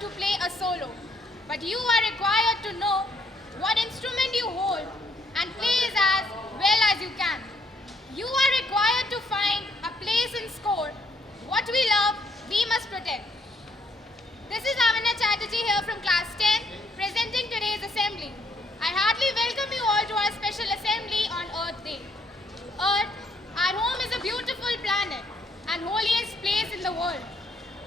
to play a solo, but you are required to know what instrument you hold and play it as well as you can. You are required to find a place in score. What we love, we must protect. This is Avanya Chatterjee here from class 10, presenting today's assembly. I heartily welcome you all to our special assembly on Earth Day. Earth, our home, is a beautiful planet and holiest place in the world.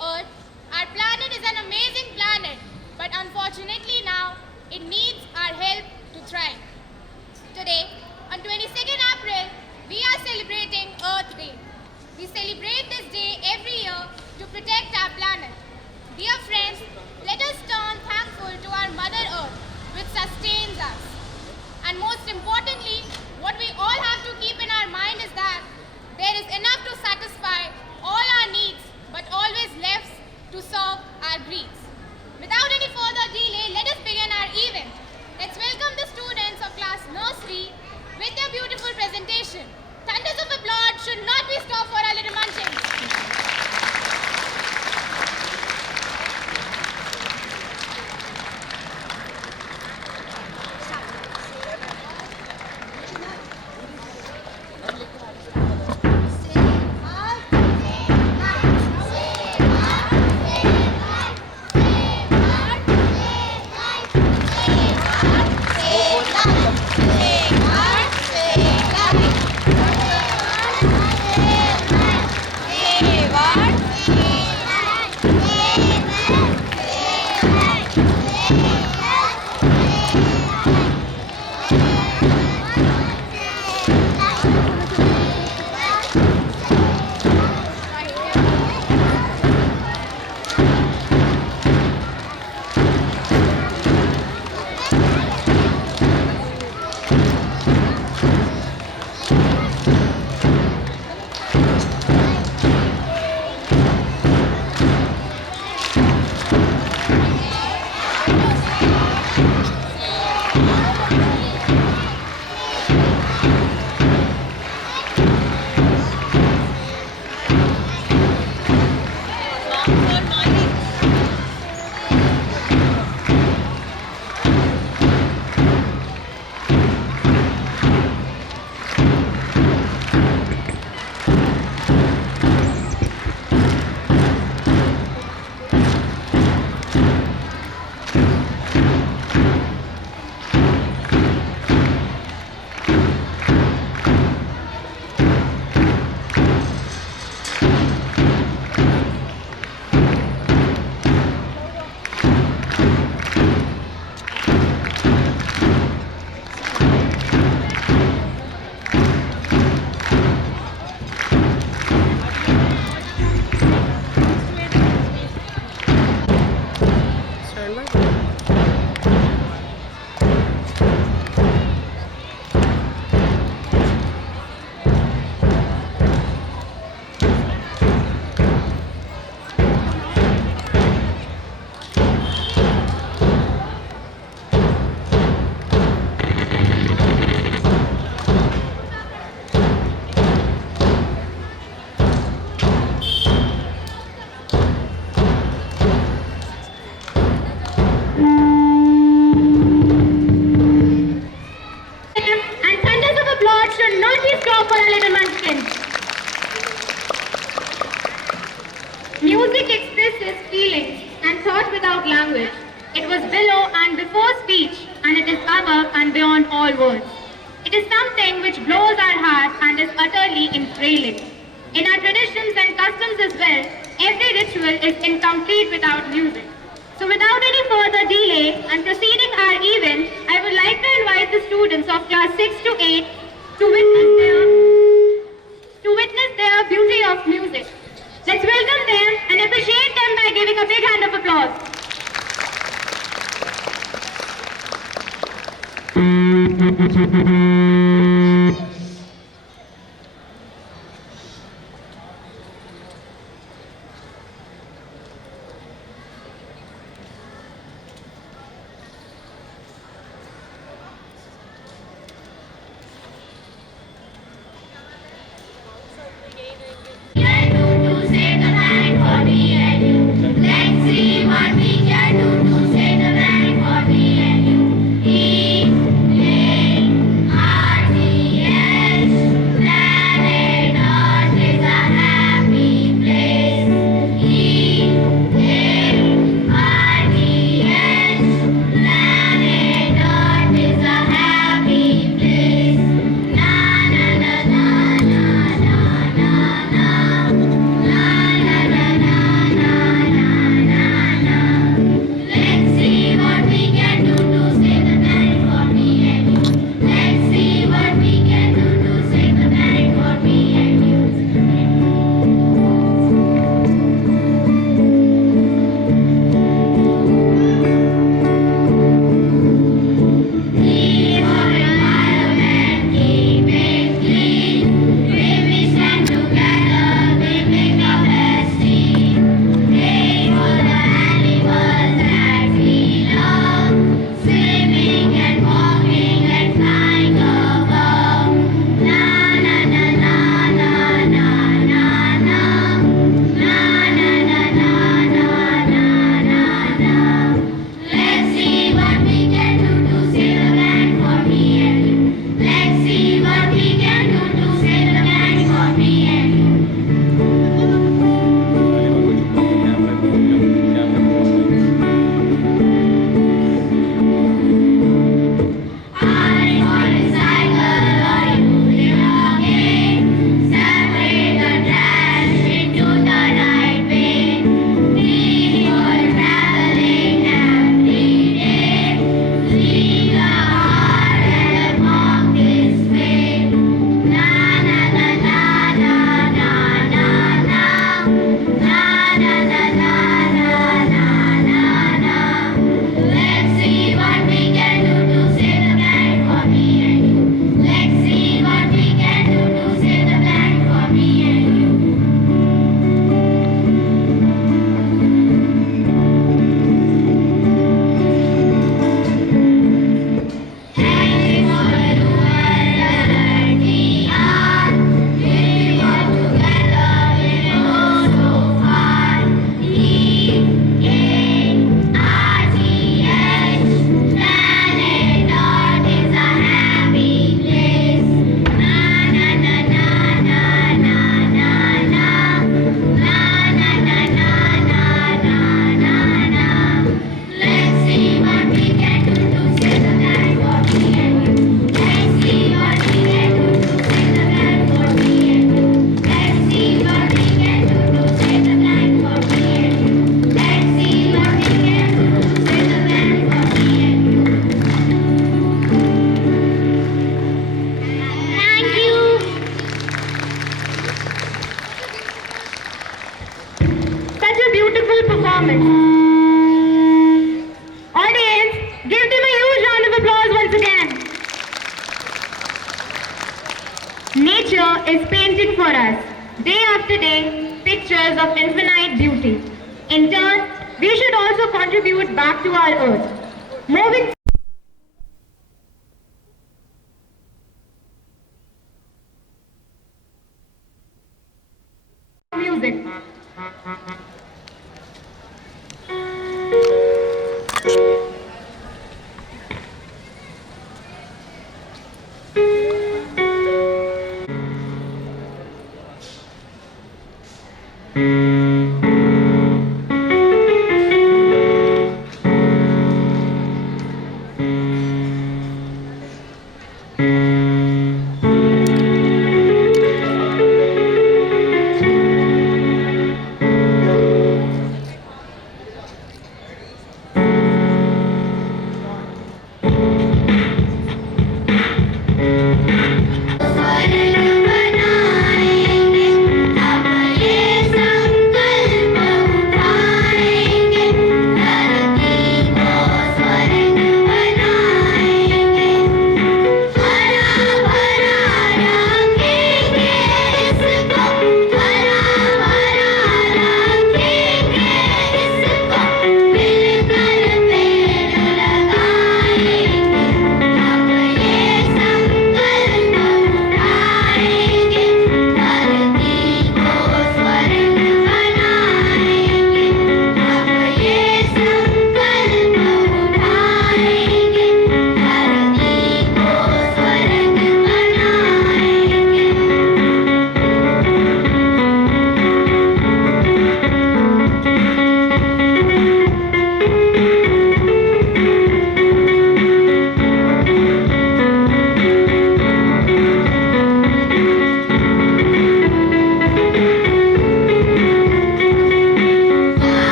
Earth, our planet is an amazing planet, but unfortunately now it needs our help to thrive. Today, on 22nd April, we are celebrating Earth Day. We celebrate this day every year to protect our planet. Dear friends, let us turn thankful to our Mother Earth, which sustains us. And most importantly, what we all have to keep in our mind is that there is enough to satisfy all our needs, but always left to serve our greeds. Without any further delay, let us begin our event. Let's welcome the students of class nursery with their beautiful presentation. Thunders of applause should not be stopped for our little munchkins. Music expresses feelings and thought without language. It was below and before speech, and it is above and beyond all words. It is something which blows our heart and is utterly infallible. In our traditions and customs as well, every ritual is incomplete without music. So without any further delay and proceeding our event, I would like to invite the students of class 6 to 8 to witness their beauty of music. Let's welcome them and appreciate them by giving a big hand of applause. Let's see what we can is of infinite beauty. In turn, we should also contribute back to our earth. Moving music.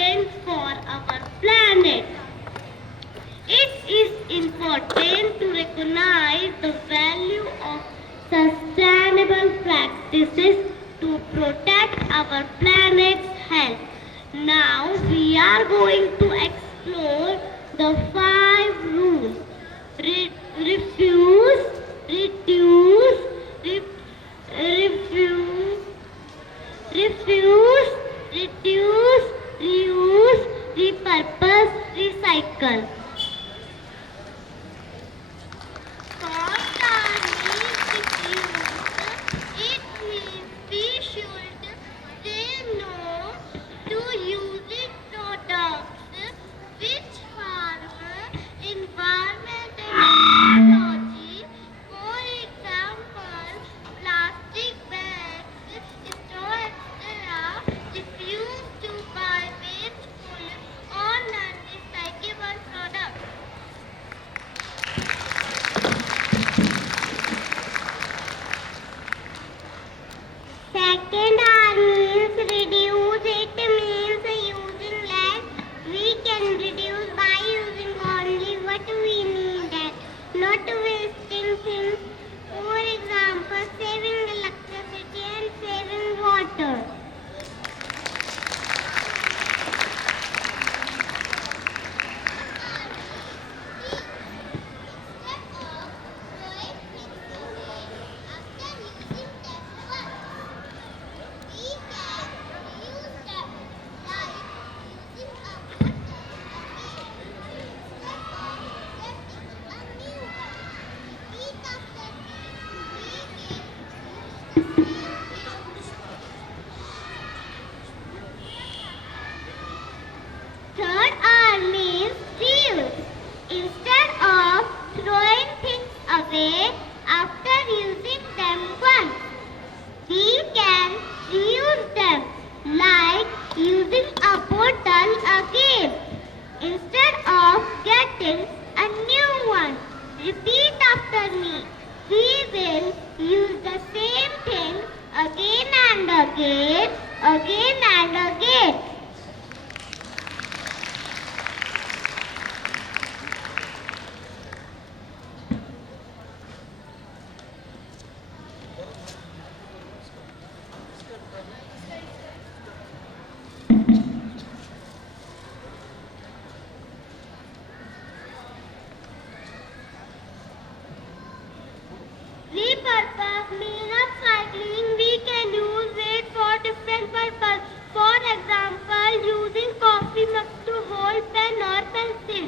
important for our planet. It is important to recognize the value of sustainable practices to protect our planet's health. Now we are going to explore the 5 rules. Refuse, reduce, refuse, reduce, reuse, repurpose, recycle. It means we should say no to using products which harm environment and technology. For example, plastic bags, straw, etc. Refuse to buy wasteful or non-recyclable products. Second R means reduce. It means using less. We can reduce by using only what we need and not wasting things. For example, saving electricity and saving water. Third R means reuse. Instead of throwing things away after using them once, we can reuse them, like using a bottle again instead of getting a new one. Repeat after me. We will use the same thing again and again, again and again. Repurpose means upcycling. We can use it for different purposes. For example, using coffee mugs to hold pen or pencil.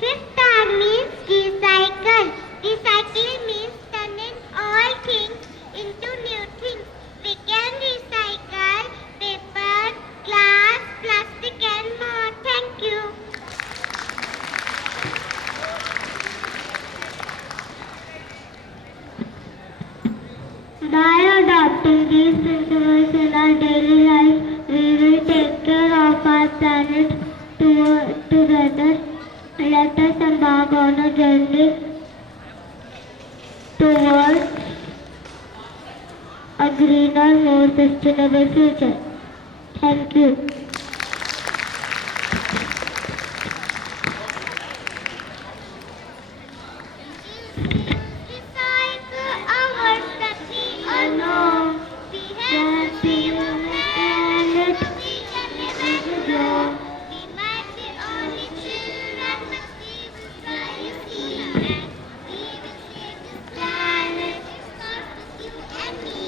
Fifth R means recycle. Recycling means turning all things into new things. We can recycle paper, glass, plastic and more. Thank you. By adopting these principles in our daily life, we will take care of our planet together. Let us embark on a journey towards a greener, more sustainable future. Thank you. Recycle our study alone. We have been and we can live and grow. We might be only children, but we will try to see. And we will save this planet. It starts with you and me.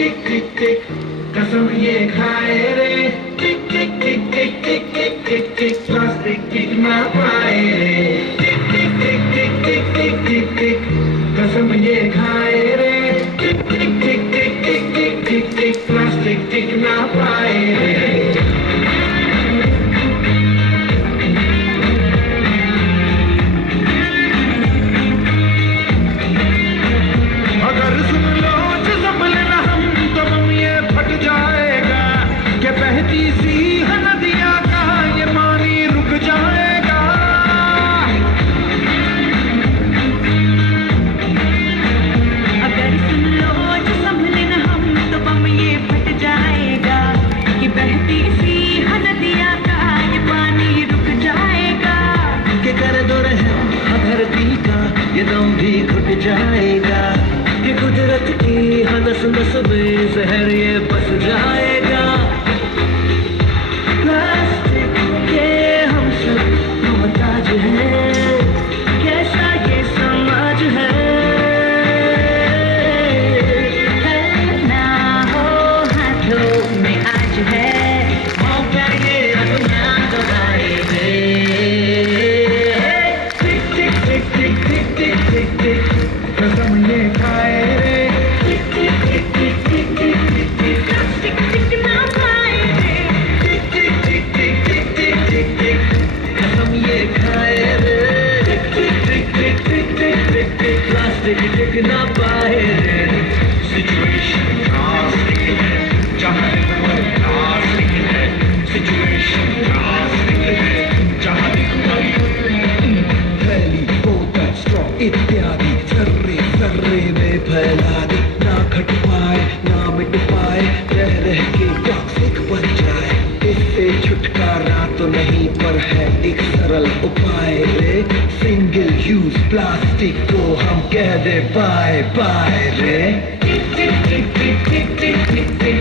टिक टिक टिक कसम ये खाए रे टिक टिक टिक टिक टिक टिक टिक टिक प्लास्टिक टिक ना पाए रे टिक टिक टिक टिक टिक टिक टिक टिक कसम ये खाए रे टिक टिक टिक टिक टिक टिक टिक टिक प्लास्टिक टिक ना पाए रे अगर सुन लो संभले ना हम तो बम ये फट जाएगा कि बहती सी नदियाँ का ये पानी रुक जाएगा अगर सुन लो जो संभले न हम तो बम ये फट जाएगा कि बहती सी नदियाँ का ये पानी रुक जाएगा कि कर दो रहम धरती का ये दम भी घुट जाएगा कि कुदरत की नस नस में जहर ये बस जाएगा प्लास्टिक के हम सब मोहताज हैं कैसा ये समाज है ना हो हाथों में आज है मौका ये दुनिया दबाए दे टिक टिक टिक टिक टिक टिक टिक टिक कसम ये खाए रे टिक टिक टिक टिक टिक टिक टिक टिक प्लास्टिक टिक ना पाए रे टिक टिक टिक टिक टिक टिक टिक टिक कसम ये खाए रे टिक टिक टिक टिक टिक टिक टिक टिक प्लास्टिक टिक ना पाए रे सिचुएशन प्लास्टिक है जहाँ देखो प्लास्टिक है सिचुएशन प्लास्टिक है जहाँ देखो थैली बोतल स्ट्रॉ इत्यादि सर्रे सर्रे में फैला दे ना घट पाए ना मिट पाए रह रह के टॉक्सिक बन जाए इससे छुटकारा तो नहीं पर है एक सरल उपाय रे सिंगल यूज प्लास्टिक को हम कह दे बाय बाय रे टिक टिक टिक टिक टिक टिक टिक टिक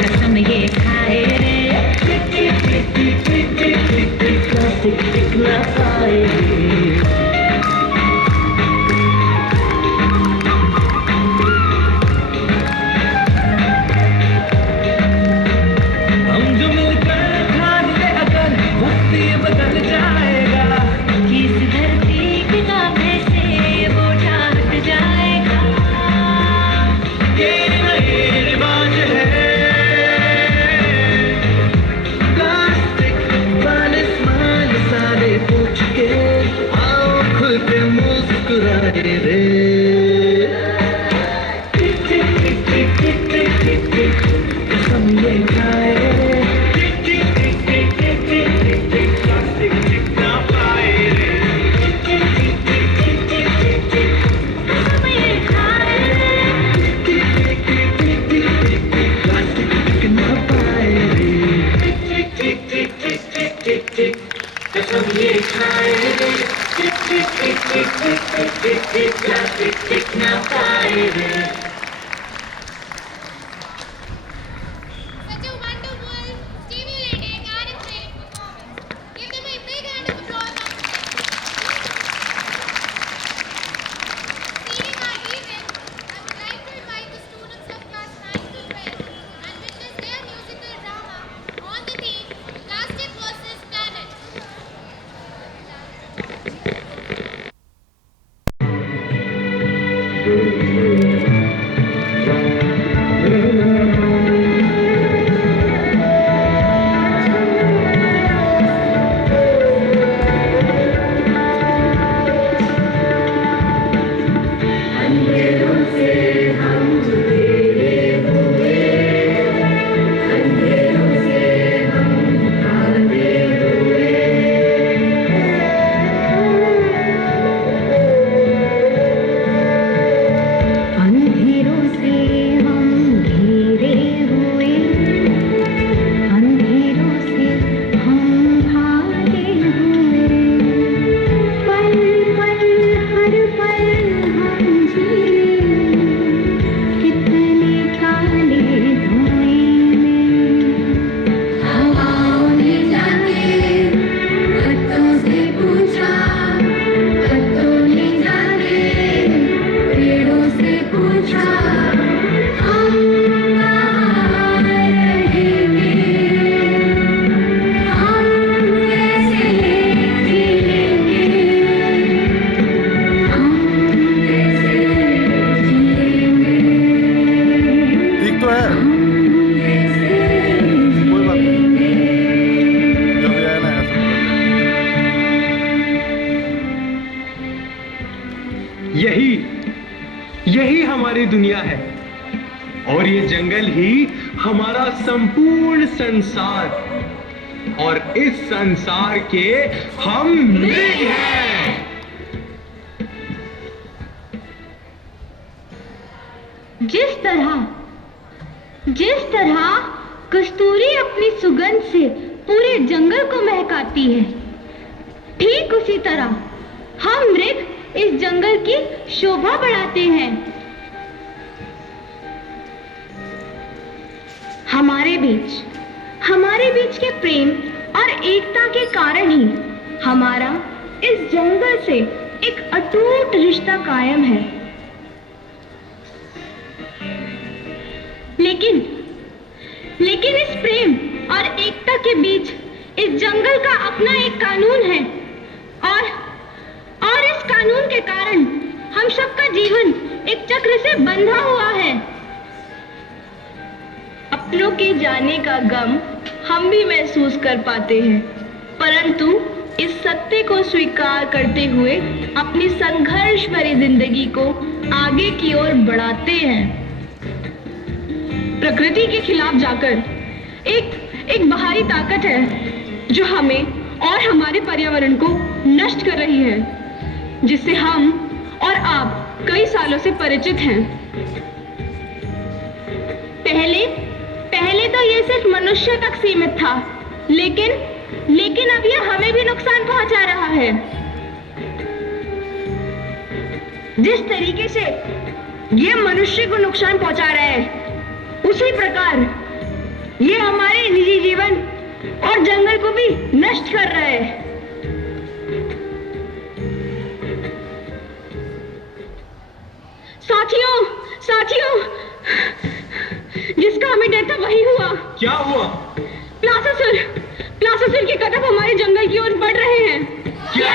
कसम ये खाए रे टिक टिक टिक टिक टिक टिक टिक टिक प्लास्टिक टिक ना पाए हम जो मिलकर ठान ले अगर वक्त ये बदल जाएगा कि इस धरती के कांधे से वो उठा हट जाएगा ये नए रिवाज है प्लास्टिक वाले स्माइल सारे पूछ के आओ खुल के मुस्कुराए रे टिक टिक टिक टिक टिक टिक टिक टिक कसम ये खाए रे टिक टिक टिक टिक टिक टिक टिक टिक प्लास्टिक टिक ना पाए रे टिक टिक टिक टिक टिक टिक टिक टिक कसम ये खाए रे टिक टिक टिक टिक टिक टिक टिक प्लास्टिक टिक ना पाए रे टिक टिक टिक टिक टिक टिक टिक टिक कसम ये खाए रे टिक टिक टिक टिक टिक टिक टिक टिक प्लास्टिक टिक ना पाए रे Such a wonderful, stimulating, and inspiring performance. Give them a big round of applause once again. Leading our evening, I would like to invite the students of class 9 to 12 and witness their musical drama on the theme Plastic versus Planet. यही हमारी दुनिया है और ये जंगल ही हमारा संपूर्ण संसार और इस संसार के हम मृग हैं। जिस तरह कस्तूरी अपनी सुगंध से पूरे जंगल को महकाती है, ठीक उसी तरह हम मृग इस जंगल की शोभा बढ़ाते हैं। हमारे बीच के प्रेम और एकता के कारण ही हमारा इस जंगल से एक अटूट रिश्ता कायम है। लेकिन इस प्रेम और एकता के बीच इस जंगल का अपना एक कानून है और इस कानून के कारण हम सबका जीवन एक चक्र से बंधा हुआ है। अपनों के जाने का गम हम भी महसूस कर पाते हैं, परंतु इस सत्य को स्वीकार करते हुए अपनी संघर्ष भरी जिंदगी को आगे की ओर बढ़ाते हैं। प्रकृति के खिलाफ जाकर एक बाहरी ताकत है जो हमें और हमारे पर्यावरण को नष्ट कर रही है, जिससे हम और आप कई सालों से परिचित हैं। पहले तो ये सिर्फ मनुष्य तक सीमित था, लेकिन अब यह हमें भी नुकसान पहुंचा रहा है। जिस तरीके से ये मनुष्य को नुकसान पहुंचा रहा है, उसी प्रकार ये हमारे निजी जीवन और जंगल को भी नष्ट कर रहा है। साथियों, जिसका हमें डर था वही हुआ। क्या हुआ? प्लासासुर के कदम हमारे जंगल की ओर बढ़ रहे हैं। क्या?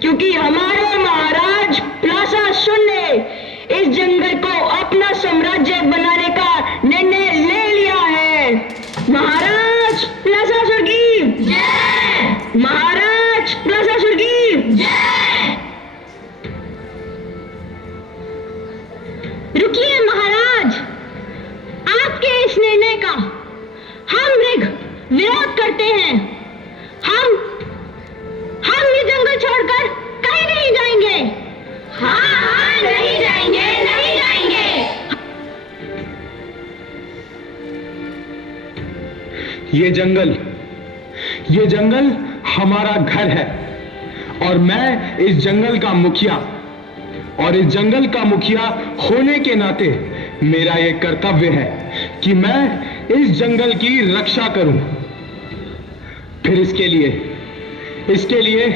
क्योंकि हमारे महाराज प्लासासुर ने इस जंगल को अपना साम्राज्य बनाने का निर्णय ले लिया है। महाराज प्लासासुर की जय! महाराज प्लासासुर की जय! रुकिए महाराज, आपके इस निर्णय का हम मृग विरोध करते हैं। हम ये जंगल छोड़कर कहीं नहीं जाएंगे। हाँ, नहीं जाएंगे। ये जंगल हमारा घर है और मैं इस जंगल का मुखिया, और इस जंगल का मुखिया होने के नाते मेरा ये कर्तव्य है कि मैं इस जंगल की रक्षा करूं। फिर इसके लिए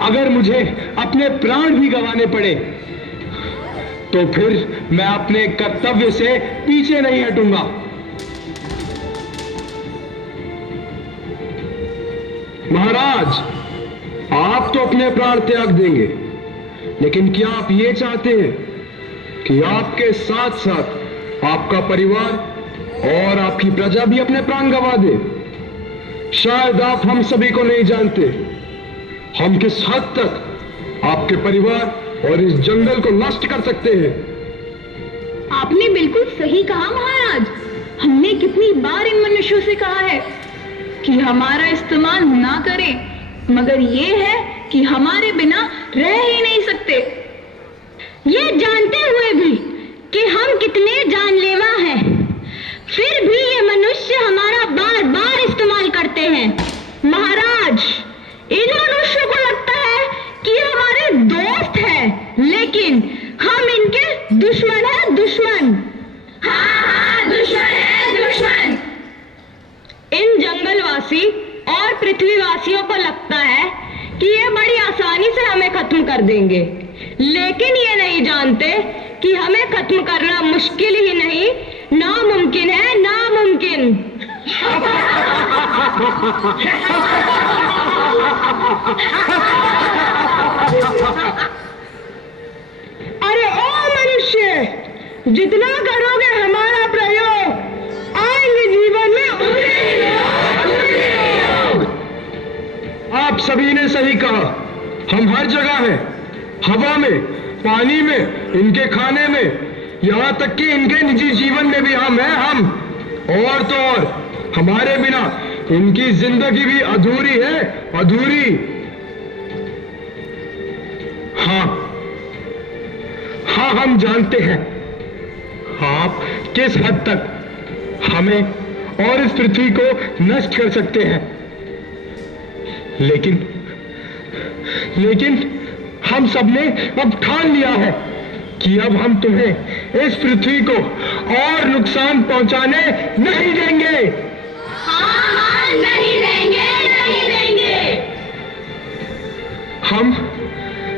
अगर मुझे अपने प्राण भी गंवाने पड़े तो फिर मैं अपने कर्तव्य से पीछे नहीं हटूंगा। महाराज, आप तो अपने प्राण त्याग देंगे, लेकिन क्या आप ये चाहते हैं कि आपके साथ साथ आपका परिवार और आपकी प्रजा भी अपने प्राण गंवा दे? शायद आप हम सभी को नहीं जानते हम किस हद तक आपके परिवार और इस जंगल को नष्ट कर सकते हैं। आपने बिल्कुल सही कहा महाराज। हमने कितनी बार इन मनुष्यों से कहा है कि हमारा इस्तेमाल ना करें, मगर ये है कि हमारे बिना रह ही नहीं सकते। ये जानते हुए भी कि हम कितने जानलेवा हैं, फिर भी ये मनुष्य हमारा बार बार इस्तेमाल करते हैं। महाराज, इन वासियों को लगता है कि ये बड़ी आसानी से हमें खत्म कर देंगे, लेकिन ये नहीं जानते कि हमें खत्म करना मुश्किल ही नहीं, नामुमकिन है, नामुमकिन। अरे ओ मनुष्य, जितना करोगे हमारा प्रयोग, आएंगे जीवन में आप सभी ने सही कहा। हम हर जगह हैं, हवा में, पानी में, इनके खाने में, यहाँ तक कि इनके निजी जीवन में भी हम हैं। हम और तो और हमारे बिना इनकी जिंदगी भी अधूरी है, अधूरी। हाँ, हम जानते हैं आप किस हद तक हमें और इस पृथ्वी को नष्ट कर सकते हैं, लेकिन हम सबने अब ठान लिया है कि अब हम तुम्हें इस पृथ्वी को और नुकसान पहुंचाने नहीं देंगे। नहीं देंगे, नहीं देंगे।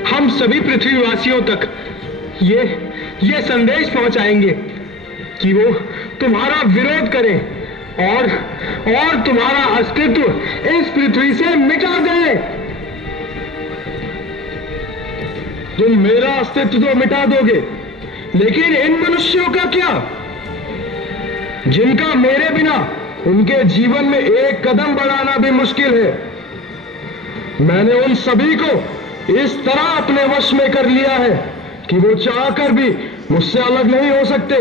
हम सभी पृथ्वीवासियों तक ये संदेश पहुंचाएंगे कि वो तुम्हारा विरोध करें और तुम्हारा अस्तित्व इस पृथ्वी से मिटा दें। तुम मेरा अस्तित्व तो मिटा दोगे, लेकिन इन मनुष्यों का क्या, जिनका मेरे बिना उनके जीवन में एक कदम बढ़ाना भी मुश्किल है। मैंने उन सभी को इस तरह अपने वश में कर लिया है कि वो चाहकर भी मुझसे अलग नहीं हो सकते।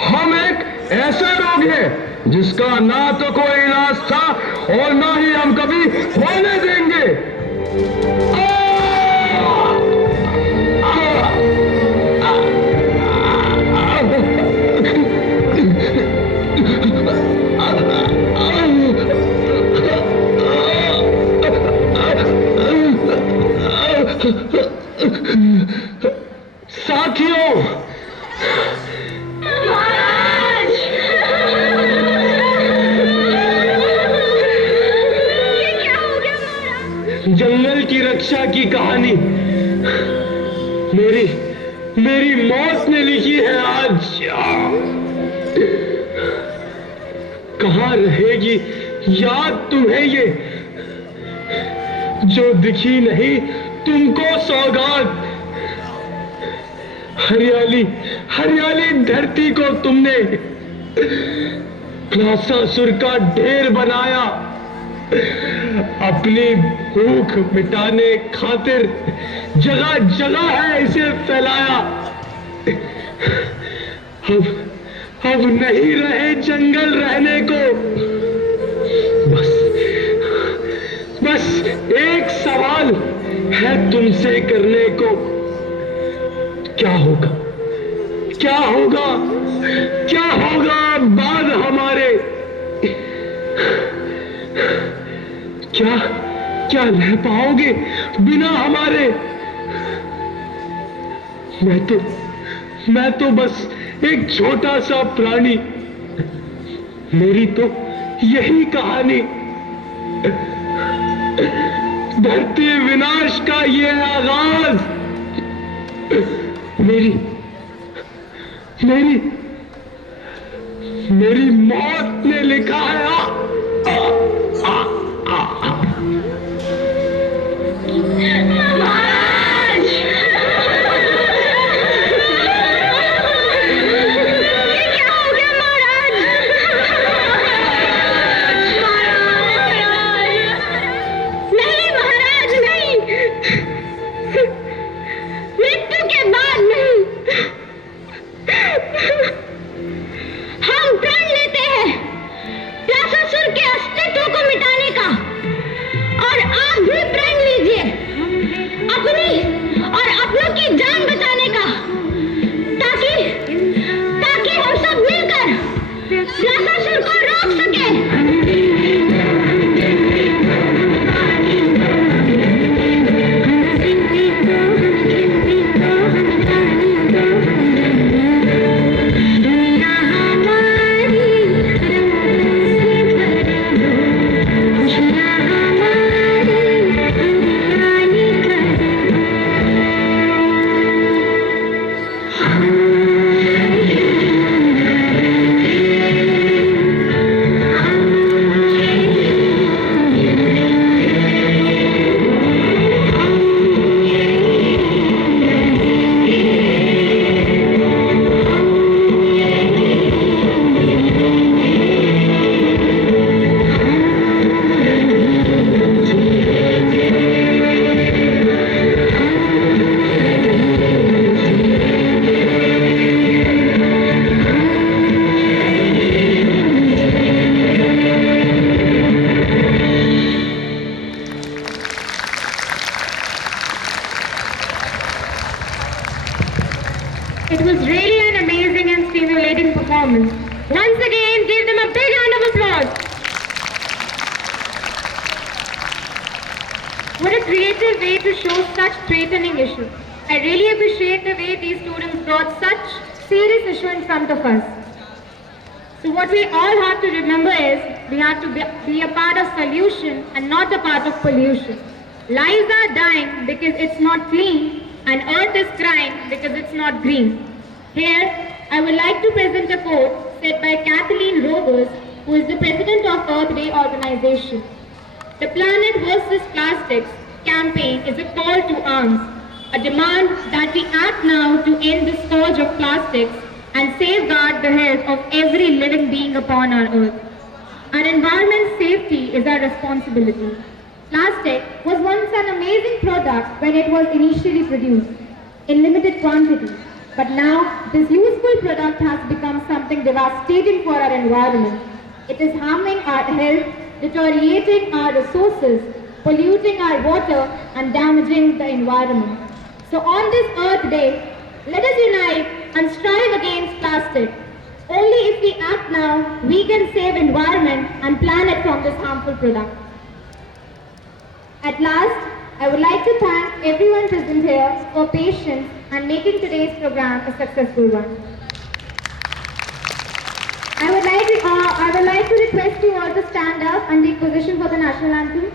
हम एक ऐसा रोग है जिसका ना तो कोई इलाज था और ना ही हम कभी होने देंगे। साथियों, जंगल की रक्षा की कहानी मेरी मौत ने लिखी है आज। कहाँ रहेगी याद तुम्हें ये, जो दिखी नहीं तुमको सौगात। हरियाली धरती को तुमने प्लासासुर का ढेर बनाया, अपनी भूख मिटाने खातिर जगह जगह है इसे फैलाया। अब नहीं रहे जंगल रहने को, बस एक सवाल है तुमसे करने को, क्या होगा बाद हमारे, क्या रह पाओगे बिना हमारे। मैं तो बस एक छोटा सा प्राणी, मेरी तो यही कहानी, धरती विनाश का ये आगाज, मेरी मौत ने लिखा है। के अस्तित्व को मिटाने का, और आप भी प्रण लीजिए। It was really an amazing and stimulating performance. Once again, give them a big round of applause. What a creative way to show such threatening issue. I really appreciate the way these students brought such serious issue in front of us. So what we all have to remember is we have to be a part of solution and not a part of pollution. Lives are dying because it's not clean and earth is crying because it's not green. Here, I would like to present a quote said by Kathleen Roberts, who is the president of Earth Day organization. The Planet versus Plastics campaign is a call to arms, a demand that we act now to end the scourge of plastics and safeguard the health of every living being upon our earth. Our environment safety is our responsibility. Plastic was once an amazing product when it was initially produced in limited quantity. But now, this useful product has become something devastating for our environment. It is harming our health, deteriorating our resources, polluting our water, and damaging the environment. So on this Earth Day, let us unite and strive against plastic. Only if we act now, we can save environment and planet from this harmful product. At last, I would like to thank everyone present here for patience and making today's program a successful one. I would like to request you all to stand up and take position for the national anthem.